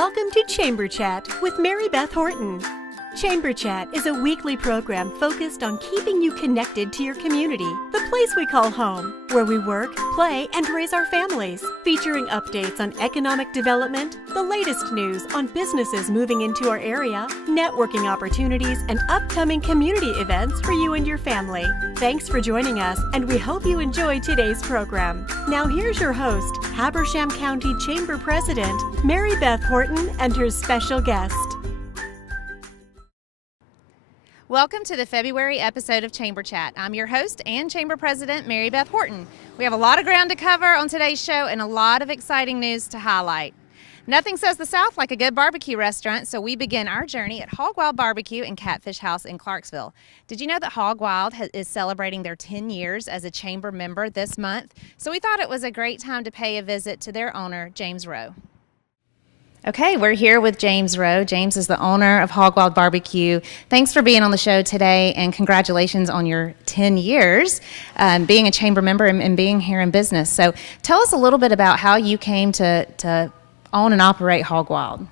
Welcome to Chamber Chat with Mary Beth Horton. Chamber Chat is a weekly program focused on keeping you connected to your community, the place we call home, where we work, play, and raise our families, featuring updates on economic development, the latest news on businesses moving into our area, networking opportunities, and upcoming community events for you and your family. Thanks for joining us, and we hope you enjoy today's program. Now here's your host, Habersham County Chamber President, Mary Beth Horton, and her special guest. Welcome to the February episode of Chamber Chat. I'm your host and Chamber President, Mary Beth Horton. We have a lot of ground to cover on today's show and a lot of exciting news to highlight. Nothing says the South like a good barbecue restaurant, so we begin our journey at Hog Wild Barbecue and Catfish House in Clarksville. Did you know that Hog Wild is celebrating their 10 years as a chamber member this month? So we thought it was a great time to pay a visit to their owner, James Rowe. Okay, we're here with James Rowe. James is the owner of Hog Wild Barbecue. Thanks for being on the show today, and congratulations on your 10 years being a chamber member and being here in business. So tell us a little bit about how you came to own and operate Hog Wild.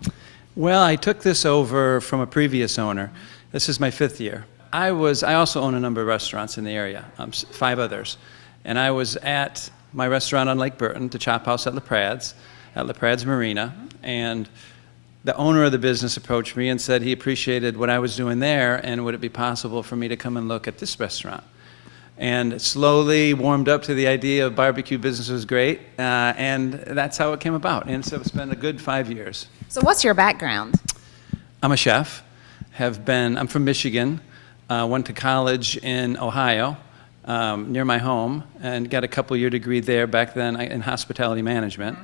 Well, I took this over from a previous owner. This is my 5th year. I also own a number of restaurants in the area, 5 others. And I was at my restaurant on Lake Burton, the Chop House at La Prad's Marina, and the owner of the business approached me and said he appreciated what I was doing there, and would it be possible for me to come and look at this restaurant. And slowly warmed up to the idea of barbecue business was great, and that's how it came about. And so it's been a good 5 years. So what's your background? I'm a chef. I'm from Michigan, went to college in Ohio, near my home, and got a couple-year degree there back then in hospitality management.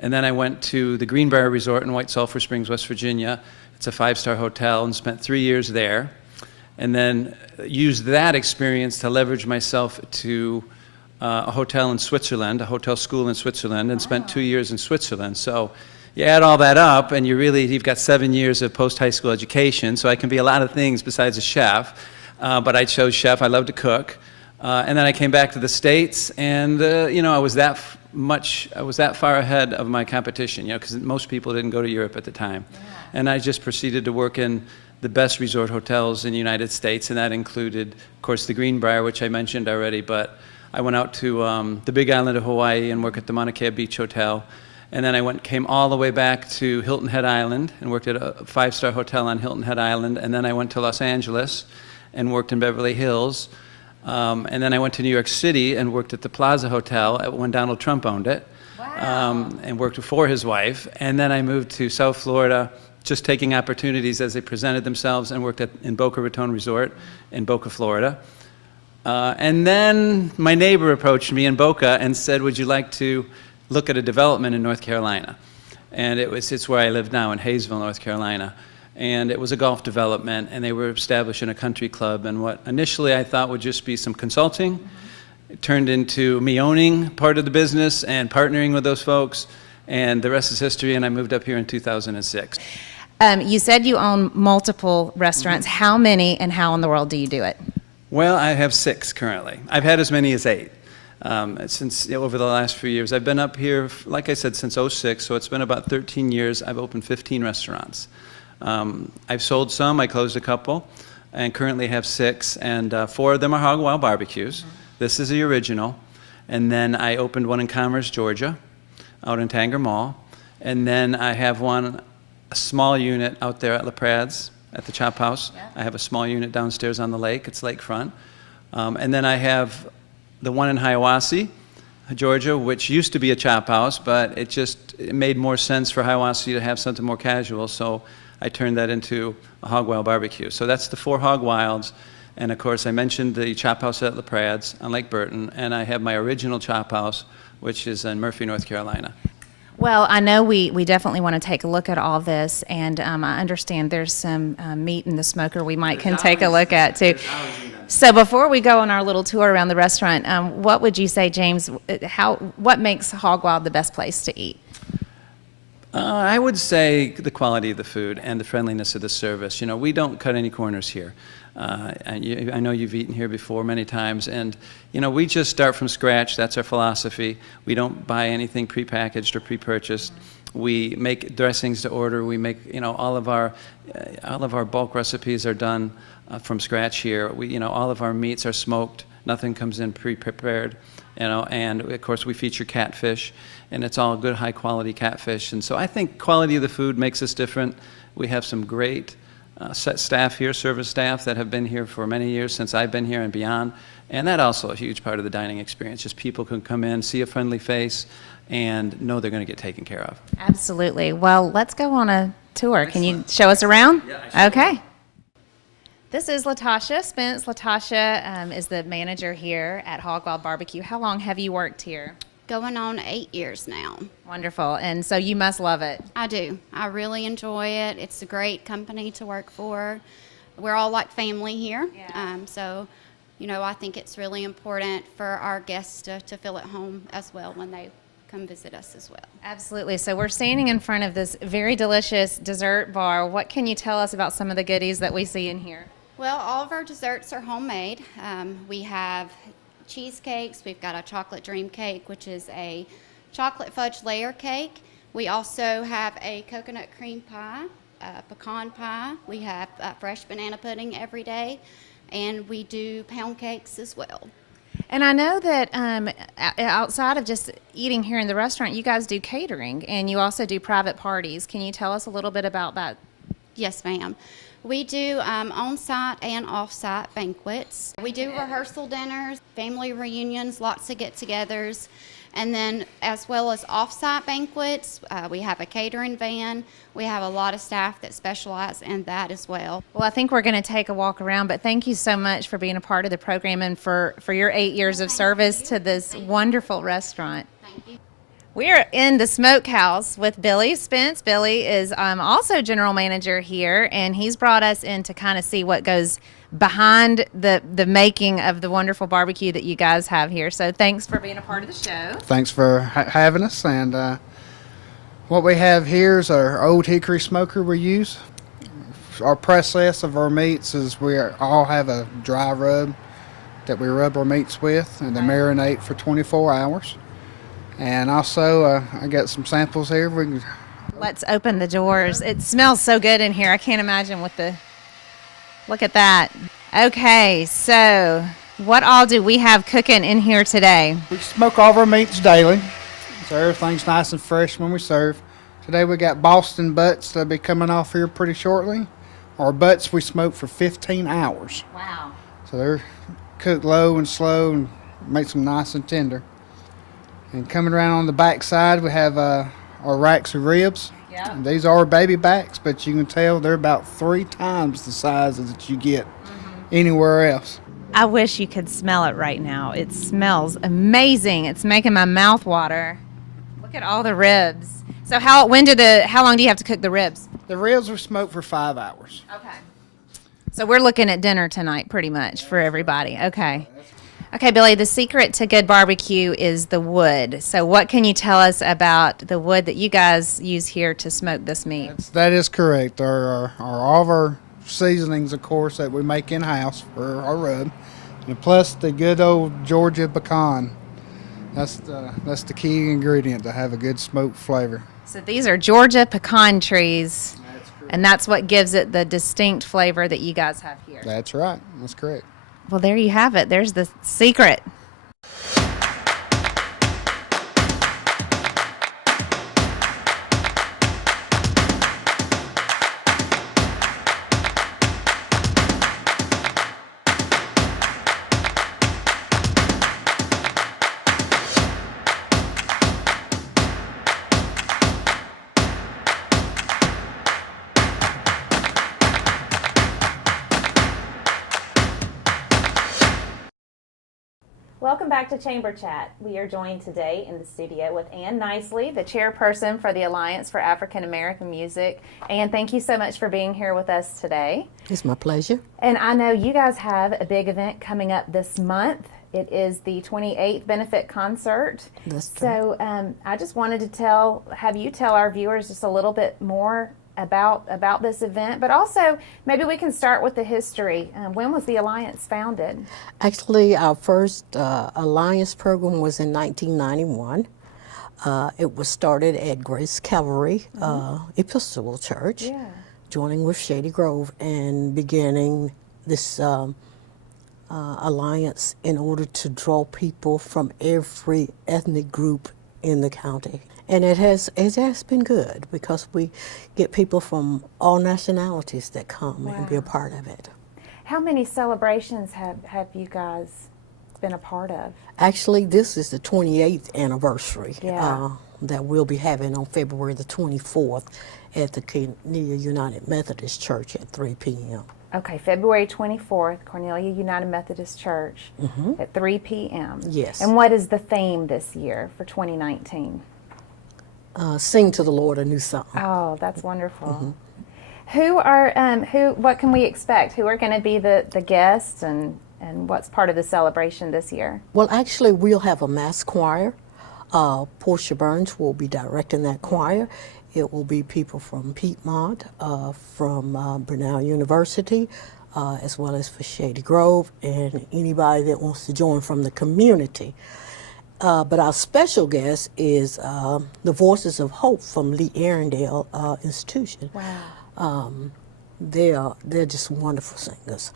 And then I went to the Greenbrier Resort in White Sulphur Springs, West Virginia. It's a 5-star hotel, and spent 3 years there. And then used that experience to leverage myself to a hotel in Switzerland, a hotel school in Switzerland, and spent 2 years in Switzerland. So you add all that up, and you've got 7 years of post-high school education, so I can be a lot of things besides a chef. But I chose chef. I love to cook. And then I came back to the States, and I was that far ahead of my competition, because most people didn't go to Europe at the time. Yeah. And I just proceeded to work in the best resort hotels in the United States, and that included, of course, the Greenbrier, which I mentioned already, but I went out to the Big Island of Hawaii and worked at the Mauna Kea Beach Hotel. And then I came all the way back to Hilton Head Island and worked at a 5-star hotel on Hilton Head Island. And then I went to Los Angeles and worked in Beverly Hills. And then I went to New York City and worked at the Plaza Hotel when Donald Trump owned it. Wow. And worked for his wife. And then I moved to South Florida, just taking opportunities as they presented themselves, and worked in Boca Raton Resort in Boca, Florida. And then my neighbor approached me in Boca and said, would you like to look at a development in North Carolina? And it's where I live now, in Hayesville, North Carolina. And it was a golf development, and they were establishing a country club. And what initially I thought would just be some consulting, it turned into me owning part of the business and partnering with those folks. And the rest is history, and I moved up here in 2006. You said you own multiple restaurants. Mm-hmm. How many and how in the world do you do it? Well, I have 6 currently. I've had as many as 8 since over the last few years. I've been up here, like I said, since 2006, so it's been about 13 years. I've opened 15 restaurants. I've sold some, I closed a couple, and currently have 6, and 4 of them are Hog Wild Barbecues. Mm-hmm. This is the original. And then I opened one in Commerce, Georgia, out in Tanger Mall. And then I have a small unit out there at La Prad's, at the Chop House. Yeah. I have a small unit downstairs on the lake, it's lakefront. And then I have the one in Hiawassee, Georgia, which used to be a Chop House, but it made more sense for Hiawassee to have something more casual, so I turned that into a Hog Wild Barbecue. So that's the 4 Hog Wilds. And of course, I mentioned the Chop House at La Prad's on Lake Burton, and I have my original Chop House, which is in Murphy, North Carolina. Well, I know we definitely want to take a look at all this, and I understand there's some meat in the smoker we can take a look at too. So before we go on our little tour around the restaurant, what would you say, James, what makes Hog Wild the best place to eat? I would say the quality of the food and the friendliness of the service. We don't cut any corners here. I know you've eaten here before many times, and we just start from scratch. That's our philosophy. We don't buy anything prepackaged or pre-purchased. We make dressings to order. We make, all of our bulk recipes are done from scratch here. All of our meats are smoked. Nothing comes in pre-prepared, and of course we feature catfish, and it's all good, high-quality catfish. And so I think quality of the food makes us different. We have some great staff here, service staff, that have been here for many years, since I've been here and beyond. And that also a huge part of the dining experience. Just people can come in, see a friendly face, and know they're going to get taken care of. Absolutely. Well, let's go on a tour. Can you show us around? Yeah, okay. This is Latasha Spence. Latasha is the manager here at Hog Wild Barbecue. How long have you worked here? Going on 8 years now. Wonderful. And so you must love it. I do. I really enjoy it. It's a great company to work for. We're all like family here. Yeah. So, I think it's really important for our guests to feel at home as well when they come visit us as well. Absolutely. So we're standing in front of this very delicious dessert bar. What can you tell us about some of the goodies that we see in here? Well, all of our desserts are homemade. We have cheesecakes. We've got a chocolate dream cake, which is a chocolate fudge layer cake. We also have a coconut cream pie, pecan pie. We have fresh banana pudding every day, and we do pound cakes as well. And I know that outside of just eating here in the restaurant, you guys do catering, and you also do private parties. Can you tell us a little bit about that? Yes, ma'am. We do on-site and off-site banquets. We do rehearsal dinners, family reunions, lots of get-togethers, and then as well as off-site banquets, we have a catering van. We have a lot of staff that specialize in that as well. Well, I think we're going to take a walk around, but thank you so much for being a part of the program and for your 8 years of service to this wonderful restaurant. Thank you. We are in the smokehouse with Billy Spence. Billy is also general manager here, and he's brought us in to kind of see what goes behind the making of the wonderful barbecue that you guys have here. So thanks for being a part of the show. Thanks for having us. And what we have here is our old hickory smoker we use. Our process of our meats is we all have a dry rub that we rub our meats with, and they marinate for 24 hours. And also, I got some samples here. Let's open the doors. It smells so good in here. I can't imagine look at that. Okay, so what all do we have cooking in here today? We smoke all of our meats daily, so everything's nice and fresh when we serve. Today we got Boston butts that'll be coming off here pretty shortly. Our butts we smoke for 15 hours. Wow. So they're cooked low and slow and makes them nice and tender. And coming around on the back side, we have our racks of ribs. Yeah. And these are baby backs, but you can tell they're about 3 times the size that you get anywhere else. I wish you could smell it right now. It smells amazing. It's making my mouth water. Look at all the ribs. So how long do you have to cook the ribs? The ribs we smoke for 5 hours. Okay. So we're looking at dinner tonight pretty much for everybody. Okay. Okay, Billy, the secret to good barbecue is the wood. So what can you tell us about the wood that you guys use here to smoke this meat? That is correct. All of our seasonings, of course, that we make in-house for our rub, and plus the good old Georgia pecan. That's the key ingredient to have a good smoked flavor. So these are Georgia pecan trees, and that's what gives it the distinct flavor that you guys have here. That's right. That's correct. Well, there you have it. There's the secret. Welcome back to Chamber Chat. We are joined today in the studio with Ann Nicely, the chairperson for the Alliance for African American Music. Ann, thank you so much for being here with us today. It's my pleasure. And I know you guys have a big event coming up this month. It is the 28th benefit concert. That's true. So I just wanted to have you tell our viewers just a little bit more about this event, but also maybe we can start with the history. When was the Alliance founded? Actually, our first Alliance program was in 1991. It was started at Grace Calvary Episcopal Church, Yeah. joining with Shady Grove and beginning this alliance in order to draw people from every ethnic group in the county. And it has been good because we get people from all nationalities that come and be a part of it. How many celebrations have you guys been a part of? Actually, this is the 28th anniversary Yeah. that we'll be having on February the 24th at the Cornelia United Methodist Church at 3 p.m. Okay, February 24th, Cornelia United Methodist Church at 3 p.m. Yes. And what is the theme this year for 2019? Sing to the Lord a new song. Oh, that's wonderful. What can we expect? Who are going to be the guests and what's part of the celebration this year? Well, actually, we'll have a mass choir. Portia Burns will be directing that choir. It will be people from Piedmont, from Brenau University, as well as for Shady Grove, and anybody that wants to join from the community. But our special guest is the Voices of Hope from Lee Arundel Institution. Wow. They're just wonderful singers.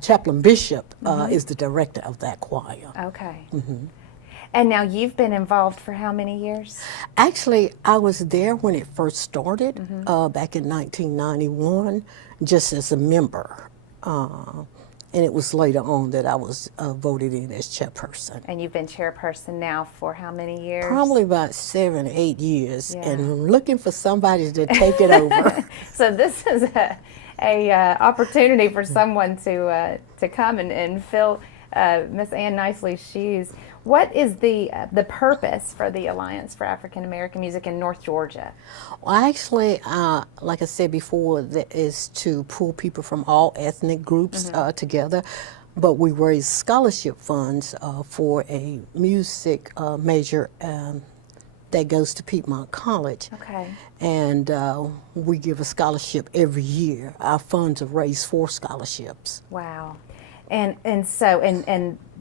Chaplain Bishop is the director of that choir. Okay. And now you've been involved for how many years? Actually, I was there when it first started, back in 1991, just as a member. And it was later on that I was voted in as chairperson. And you've been chairperson now for how many years? Probably about 7 or 8 years, Yeah. and I'm looking for somebody to take it over. So this is a opportunity for someone to come and fill Miss Ann Nicely's shoes. What is the purpose for the Alliance for African American Music in North Georgia? Well, actually, like I said before, that is to pull people from all ethnic groups together. But we raise scholarship funds for a music major that goes to Piedmont College. Okay. And we give a scholarship every year. Our funds are raised for scholarships. Wow. And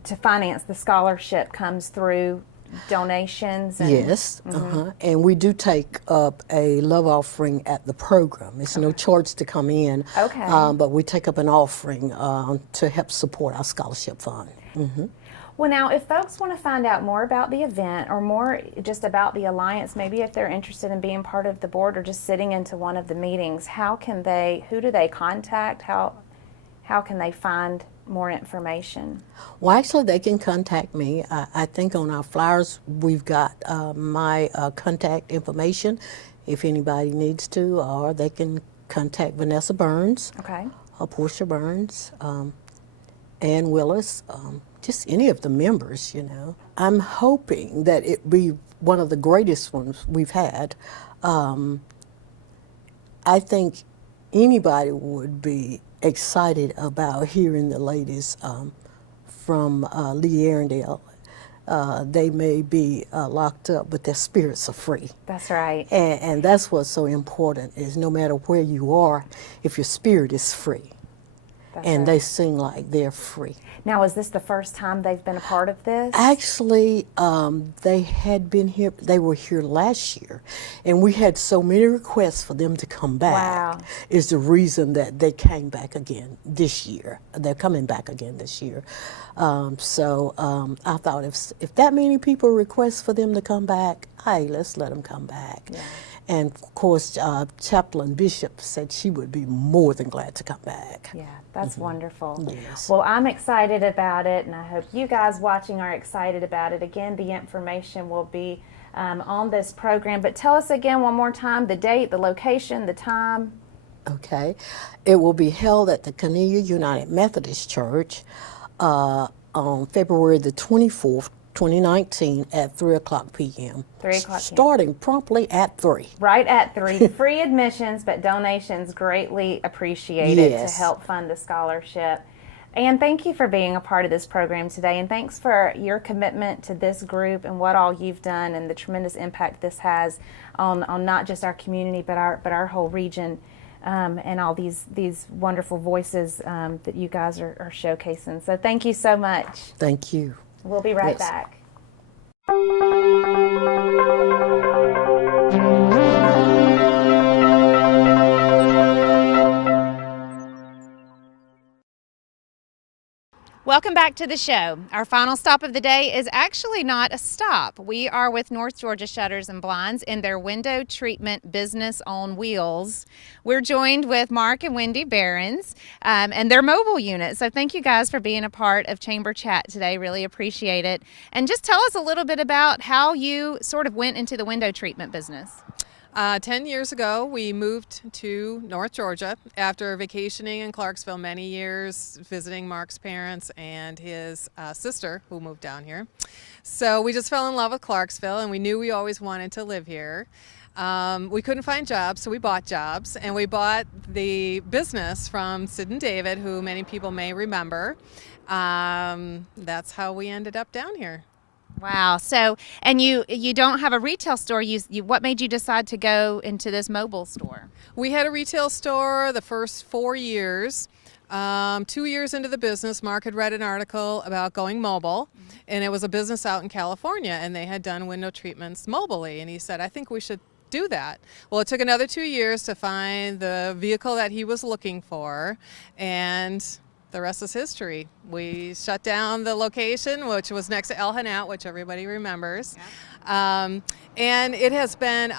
to finance the scholarship comes through donations? Yes, and we do take up a love offering at the program. It's no charge to come in, Okay. But we take up an offering to help support our scholarship fund. Well, now, if folks want to find out more about the event or more just about the Alliance, maybe if they're interested in being part of the board or just sitting into one of the meetings, who do they contact? How can they find more information? Well, actually, they can contact me. I think on our flyers we've got my contact information if anybody needs to, or they can contact Vanessa Burns, Okay. Portia Burns, Ann Willis, just any of the members, you know. I'm hoping that it be one of the greatest ones we've had. I think anybody would be excited about hearing the ladies from Lee Arundel. They may be locked up, but their spirits are free. That's right. And that's what's so important, is no matter where you are, if your spirit is free. That's And right. they sing like they're free. Now, is this the first time they've been a part of this? Actually, they had been here, they were here last year, and we had so many requests for them to come back. Wow. Is the reason that they came back again this year. They're coming back again this year. So I thought if that many people request for them to come back, hey, let's let them come back. Yeah. And of course, Chaplain Bishop said she would be more than glad to come back. Yeah, that's wonderful. Yes. Well, I'm excited about it, and I hope you guys watching are excited about it. Again, the information will be on this program, but tell us again one more time the date, the location, the time. Okay. It will be held at the Cornelia United Methodist Church on February the 24th, 2019 at 3 o'clock p.m. 3 o'clock p.m. Starting promptly at 3. Right at 3. Free admissions, but donations greatly appreciated Yes. to help fund the scholarship. And thank you for being a part of this program today, and thanks for your commitment to this group and what all you've done and the tremendous impact this has on not just our community but our whole region, and all these wonderful voices that you guys are showcasing. So thank you so much. Thank you. We'll be right Yes. back. Welcome back to the show. Our final stop of the day is actually not a stop. We are with North Georgia Shutters and Blinds in their window treatment business on wheels. We're joined with Mark and Wendy Behrens and their mobile unit. So thank you guys for being a part of Chamber Chat today. Really appreciate it. And just tell us a little bit about how you sort of went into the window treatment business. 10 years ago, we moved to North Georgia after vacationing in Clarksville many years, visiting Mark's parents and his sister who moved down here. So we just fell in love with Clarksville, and we knew we always wanted to live here. We couldn't find jobs, so we bought jobs, and we bought the business from Sid and David, who many people may remember. That's how we ended up down here. Wow. So, and you don't have a retail store. What made you decide to go into this mobile store? We had a retail store the first 4 years. 2 years into the business, Mark had read an article about going mobile, and it was a business out in California, and they had done window treatments mobilely, and he said, I think we should do that. Well, it took another 2 years to find the vehicle that he was looking for, and the rest is history. We shut down the location, which was next to El Hanat, which everybody remembers. Yeah. And it has been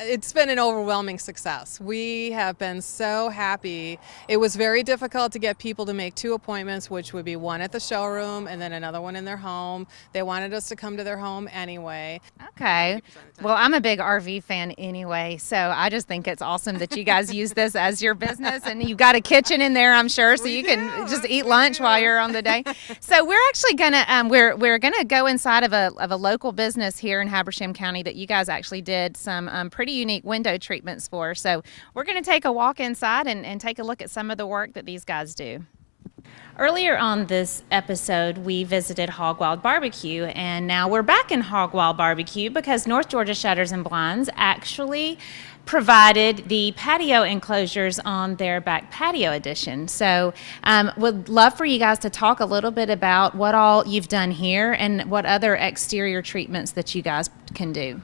it's been an overwhelming success. We have been so happy. It was very difficult to get people to make 2 appointments, which would be one at the showroom and then another one in their home. They wanted us to come to their home anyway. Okay. Well, I'm a big RV fan anyway, so I just think it's awesome that you guys use this as your business, and you've got a kitchen in there, I'm sure, so you can just eat lunch while you're on the day. So we're actually gonna we're gonna go inside of a local business here in Habersham County that you guys actually did some pretty unique window treatments for. So we're going to take a walk inside and take a look at some of the work that these guys do. Earlier on this episode, we visited Hog Wild Barbecue, and now we're back in Hog Wild Barbecue because North Georgia Shutters and Blinds actually provided the patio enclosures on their back patio addition. So would love for you guys to talk a little bit about what all you've done here and what other exterior treatments that you guys can do.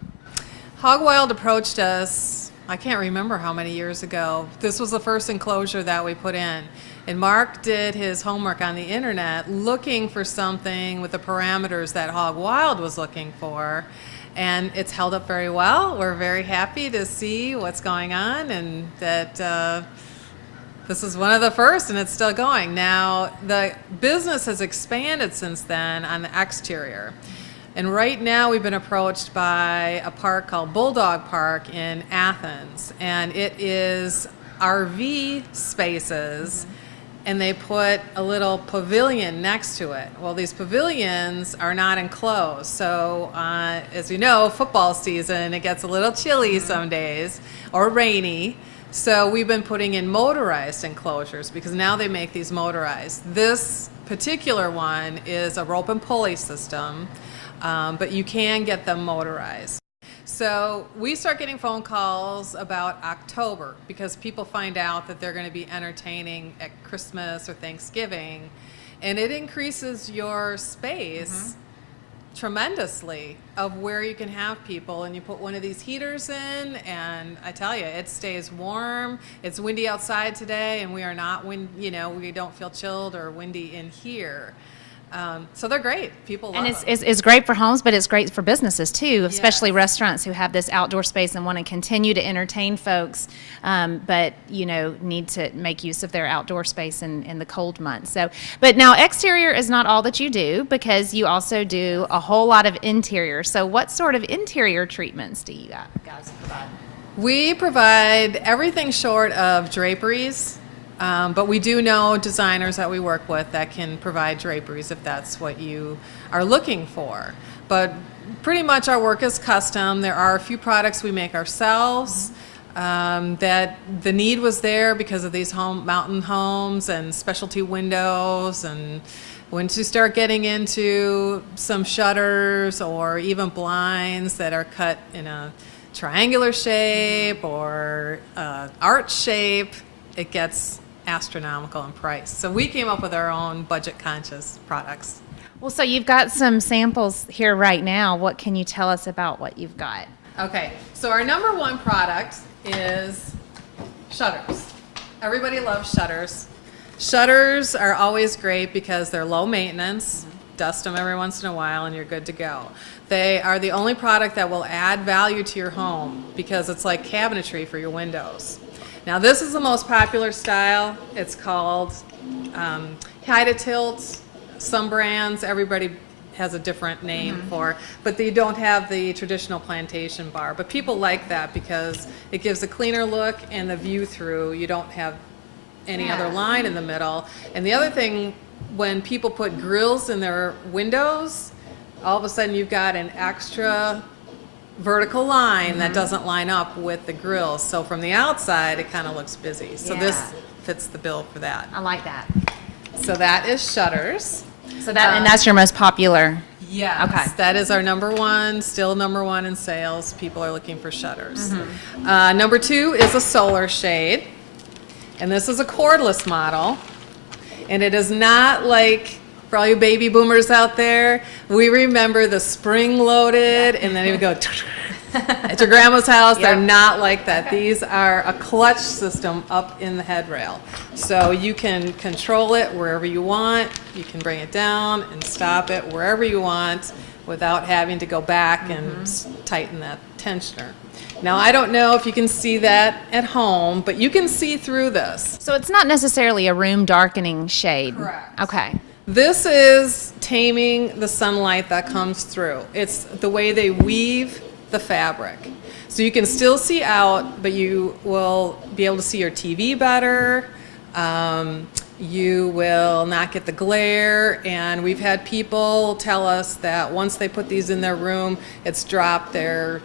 Hog Wild approached us, I can't remember how many years ago. This was the first enclosure that we put in. And Mark did his homework on the internet looking for something with the parameters that Hog Wild was looking for. And it's held up very well. We're very happy to see what's going on, and that this is one of the first, and it's still going. Now, the business has expanded since then on the exterior. And right now we've been approached by a park called Bulldog Park in Athens. And it is RV spaces, and they put a little pavilion next to it. Well, these pavilions are not enclosed. So as you know, football season, it gets a little chilly some days, or rainy. So we've been putting in motorized enclosures because now they make these motorized. This particular one is a rope and pulley system. But you can get them motorized. So we start getting phone calls about October because people find out that they're going to be entertaining at Christmas or Thanksgiving, and it increases your space tremendously of where you can have people. And you put one of these heaters in, and I tell you, it stays warm. It's windy outside today, and we are not we don't feel chilled or windy in here. So they're great. People love them. And it's great for homes, but it's great for businesses too, especially restaurants who have this outdoor space and want to continue to entertain folks, but need to make use of their outdoor space in the cold months. So, but now exterior is not all that you do, because you also do a whole lot of interior. So what sort of interior treatments do you guys provide? We provide everything short of draperies. But we do know designers that we work with that can provide draperies if that's what you are looking for. But pretty much our work is custom. There are a few products we make ourselves that the need was there because of these mountain homes and specialty windows. And once you start getting into some shutters or even blinds that are cut in a triangular shape or arch shape, it gets astronomical in price. So we came up with our own budget-conscious products. Well, so you've got some samples here right now. What can you tell us about what you've got? Okay, so our number one product is shutters. Everybody loves shutters. Shutters are always great because they're low maintenance. Dust them every once in a while and you're good to go. They are the only product that will add value to your home because it's like cabinetry for your windows. Now this is the most popular style. It's called high to tilt. Some brands, everybody has a different name for, but they don't have the traditional plantation bar. But people like that because it gives a cleaner look and the view through. You don't have any other line in the middle. And the other thing, when people put grills in their windows, all of a sudden you've got an extra vertical line that doesn't line up with the grills. So from the outside, it kind of looks busy. So this fits the bill for that. I like that. So that is shutters. So that and that's your most popular. Yes, Okay. that is our number one, still number one in sales. People are looking for shutters. Number two is a solar shade. And this is a cordless model. And it is not like, for all you baby boomers out there, we remember the spring-loaded, and then it would go at your grandma's house. They're not like that. These are a clutch system up in the headrail. So you can control it wherever you want. You can bring it down and stop it wherever you want without having to go back and tighten that tensioner. Now, I don't know if you can see that at home, but you can see through this. So it's not necessarily a room darkening shade. Correct. Okay. This is taming the sunlight that comes through. It's the way they weave the fabric. So you can still see out, but you will be able to see your TV better. You will not get the glare, and we've had people tell us that once they put these in their room, it's dropped their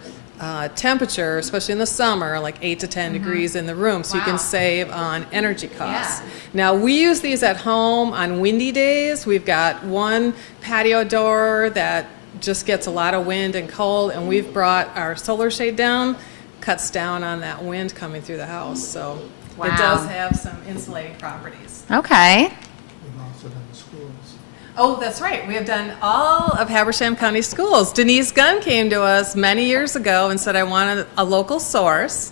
temperature, especially in the summer, like 8 to 10 degrees in the room, so you can save on energy costs. Now, we use these at home on windy days. We've got one patio door that just gets a lot of wind and cold, and we've brought our solar shade down, cuts down on that wind coming through the house, so it does have some insulating properties. Okay. We've also done the schools. Oh, that's right. We have done all of Habersham County schools. Denise Gunn came to us many years ago and said, I wanted a local source.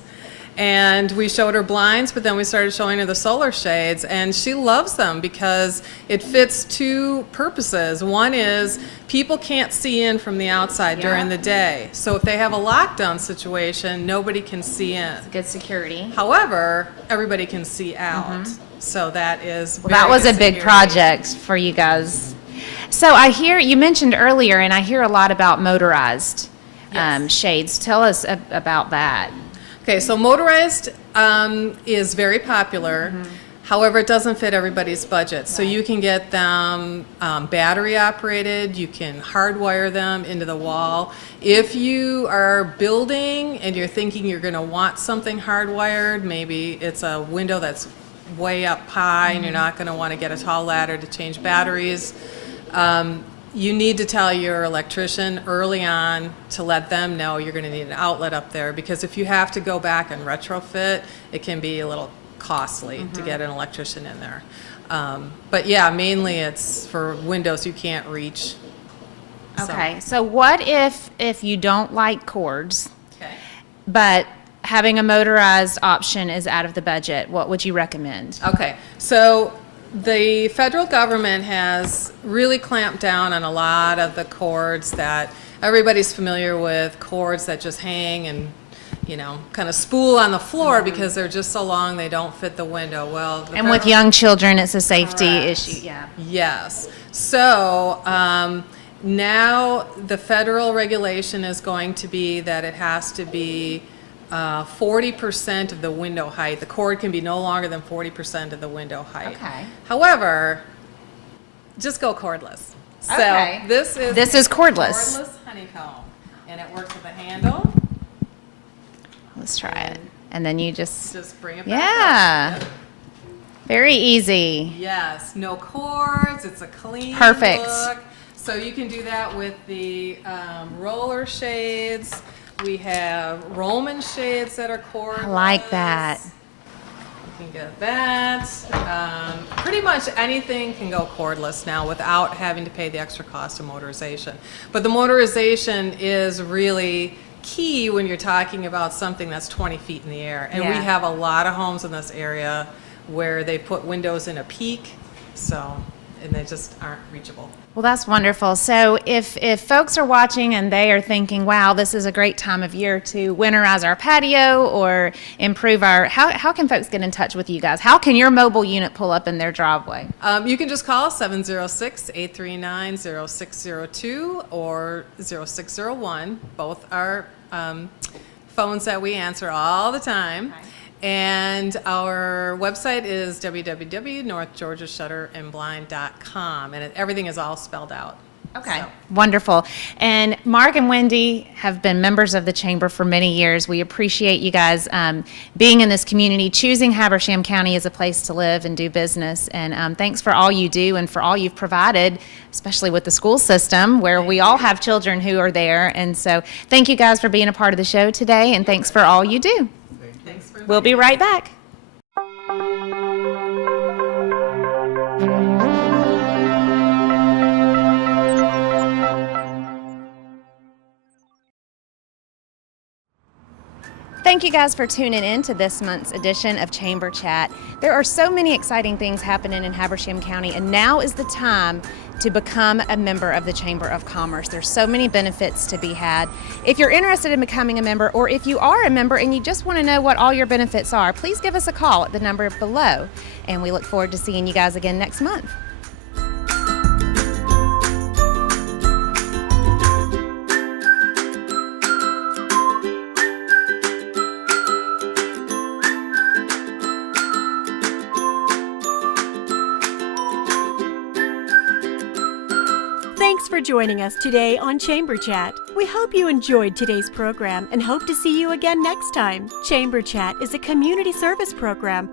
And we showed her blinds, but then we started showing her the solar shades, and she loves them because it fits two purposes. One is people can't see in from the outside during the day. So if they have a lockdown situation, nobody can see in. Good security. However, everybody can see out. So that is Well, that was a big project for you guys. So I hear you mentioned earlier, and I hear a lot about motorized shades. Tell us about that. Okay, so motorized is very popular. However, it doesn't fit everybody's budget. So you can get them battery operated, you can hardwire them into the wall. If you are building and you're thinking you're gonna want something hardwired, maybe it's a window that's way up high and you're not gonna wanna get a tall ladder to change batteries, you need to tell your electrician early on to let them know you're going to need an outlet up there, because if you have to go back and retrofit, it can be a little costly to get an electrician in there. But yeah, mainly it's for windows you can't reach. Okay. So what if you don't like cords, Okay. but having a motorized option is out of the budget? What would you recommend? Okay, so the federal government has really clamped down on a lot of the cords that everybody's familiar with, cords that just hang and, you know, kind of spool on the floor because they're just so long they don't fit the window. Well, the And with federal- young children, it's a safety Correct. issue. Yeah. Yes. So now the federal regulation is going to be that it has to be 40% of the window height. The cord can be no longer than 40% of the window height. Okay. However, just go cordless. So Okay. this is cordless. Cordless honeycomb, and it works with a handle. Let's try it. And then you just Just bring it back yeah. up. Yep. Very easy. Yes, no cords. It's a clean Perfect. look. So you can do that with the roller shades. We have Roman shades that are cordless. I like that. can get that. Pretty much anything can go cordless now without having to pay the extra cost of motorization. But the motorization is really key when you're talking about something that's 20 feet in the air. And we Yeah. have a lot of homes in this area where they put windows in a peak, and they just aren't reachable. Well, that's wonderful. So if folks are watching and they are thinking, wow, this is a great time of year to winterize our patio or improve how can folks get in touch with you guys? How can your mobile unit pull up in their driveway? You can just call 706-839-0602 or 0601. Both are phones that we answer all the time. Okay. And our website is www.northgeorgiashutterandblind.com, and everything is all spelled out. Okay, So- wonderful. And Mark and Wendy have been members of the Chamber for many years. We appreciate you guys being in this community, choosing Habersham County as a place to live and do business. And thanks for all you do and for all you've provided, especially with the school system where we all have children who are there. And so thank you guys for being a part of the show today, and thanks for all you do. Thanks for We'll be right back. Thank you guys for tuning in to this month's edition of Chamber Chat. There are so many exciting things happening in Habersham County, and now is the time to become a member of the Chamber of Commerce. There's so many benefits to be had. If you're interested in becoming a member, or if you are a member and you just want to know what all your benefits are, please give us a call at the number below, and we look forward to seeing you guys again next month. Thanks for joining us today on Chamber Chat. We hope you enjoyed today's program and hope to see you again next time. Chamber Chat is a community service program